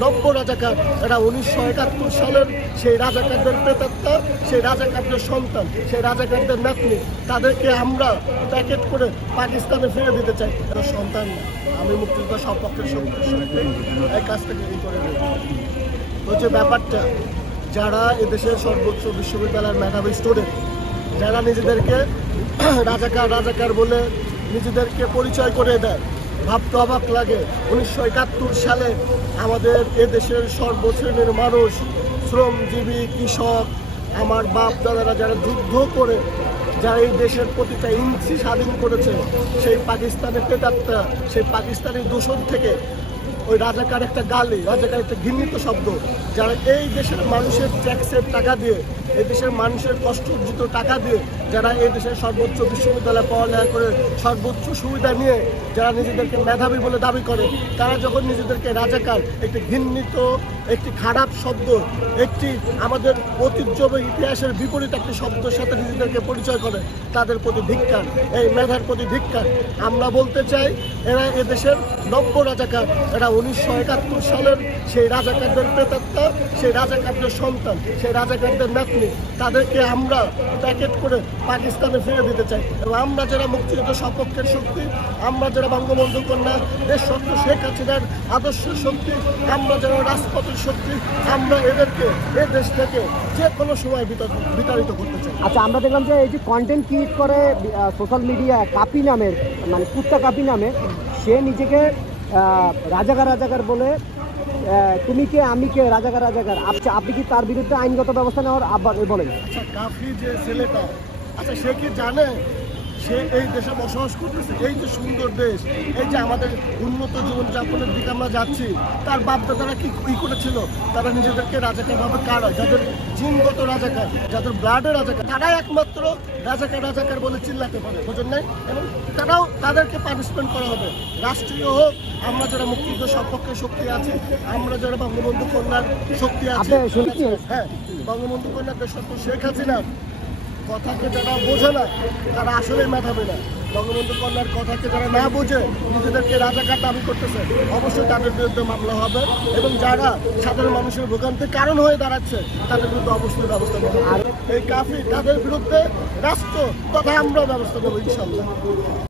নব্য রাজাকার, এরা 1971 সালের সেই রাজাকারদের প্রেতাত্মা, সেই রাজাকারদের সন্তান, সেই রাজাকারদের নাতনি। তাদেরকে আমরা প্যাকেট করে পাকিস্তানে ফিরে দিতে চাই। এরা সন্তান না। আমি মুক্তিযোদ্ধা সপক্ষের শক্তির সাথে এই কাজটা করে নেব। তো যে ব্যাপারটা, যারা এদেশের সর্বোচ্চ বিশ্ববিদ্যালয়ের মেধাবী স্টুডেন্ট, যারা নিজেদেরকে রাজাকার রাজাকার বলে নিজেদেরকে পরিচয় করে দেয়, ভাবতে অবাক লাগে। 1971 সালে আমাদের এদেশের সর্বশ্রেণীর মানুষ, শ্রমজীবী, কৃষক, আমার বাপ দাদারা যারা যুদ্ধ করে যারা এই দেশের প্রতিটা ইঞ্চি স্বাধীন করেছে, সেই পাকিস্তানের প্রেতাত্মা, সেই পাকিস্তানি দূষণ থেকে ওই রাজাকার একটা গালি, রাজাকার একটা ঘৃণিত শব্দ, যারা এই দেশের মানুষের ট্যাক্সের টাকা দিয়ে, এই দেশের মানুষের কষ্ট অর্জিত টাকা দিয়ে, যারা এই দেশের সর্বোচ্চ বিশ্ববিদ্যালয়ে পড়ালেখা করে সর্বোচ্চ সুবিধা নিয়ে যারা নিজেদেরকে মেধাবী বলে দাবি করে, তারা যখন নিজেদেরকে রাজাকার, একটি ঘৃণিত, একটি খারাপ শব্দ, একটি আমাদের ঐতিহ্যবাহী ইতিহাসের বিপরীত একটি শব্দের সাথে নিজেদেরকে পরিচয় করে, তাদের প্রতি ধিক্কার, এই মেধার প্রতি ধিক্কার। আমরা বলতে চাই, এরা এদেশের নব্য রাজাকার, এরা 1971 সালের সেই রাজাকারদের প্রেতাত্মা, সেই রাজাকারদের সন্তান, সেই রাজাকারদের নাতনি। তাদেরকে আমরা প্যাকেট করে পাকিস্তানে ফিরে দিতে চাই। এবং আমরা যারা মুক্তিযুদ্ধ সপক্ষের শক্তি, আমরা যারা বঙ্গবন্ধু কন্যা দেশরত্ন শেখ হাসিনার আদর্শের শক্তি, আমরা যারা রাজপথের শক্তি, আমরা এদেরকে এ দেশ থেকে যে কোনো সময় বিতাড়িত করতে চাই। আচ্ছা, আমরা দেখলাম যে এই যে কন্টেন্ট ক্রিয়েট করে সোশ্যাল মিডিয়ায় কাপি নামের, মানে কুত্তা কাপি নামে, সে নিজেকে রাজাকার রাজাকার বলে, তুমি কে আমি কে, রাজাকার রাজাকার। আচ্ছা, আপনি কি তার বিরুদ্ধে আইনগত ব্যবস্থা নেওয়ার আবার বলেন? আচ্ছা, কাফি যে ছেলেটা, আচ্ছা সে কি জানে সে এই দেশে বসবাস করতেছে? এই যে সুন্দর দেশ, এই যে আমাদের উন্নত জীবনযাপনের দিকে আমরা যাচ্ছি, তার বাপদাদারা কি করেছিল? তারা নিজেদেরকে রাজাকার ভাবে, কারা যাদের জিনগত রাজাকার, যাদের ব্লাডের রাজাকার, তারাই একমাত্র রাজাকার রাজাকার বলে চিল্লাতে পারে, বুঝেন নাই? এবং তারাও, তাদেরকে পানিশমেন্ট করা হবে, রাষ্ট্রীয় হোক। আমরা যারা মুক্তিযুদ্ধ সপক্ষে শক্তি আছে, আমরা যারা বঙ্গবন্ধু কন্যার শক্তি আছে, হ্যাঁ, বঙ্গবন্ধু কন্যার দেশরত্ন শেখ হাসিনা কথাকে যারা বোঝে না, তারা আসলেই মেধাবী না। বঙ্গবন্ধু কন্যার কথাকে যারা না বোঝে, নিজেদেরকে রাজাকার দাবি করতেছে, অবশ্যই তাদের বিরুদ্ধে মামলা হবে। এবং যারা সাধারণ মানুষের ভোগান্তির কারণ হয়ে দাঁড়াচ্ছে, তাদের বিরুদ্ধে অবশ্যই ব্যবস্থা নেবে। আর এই কাফি, তাদের বিরুদ্ধে রাষ্ট্র তথা আমরা ব্যবস্থা নেব ইনশাল্লাহ।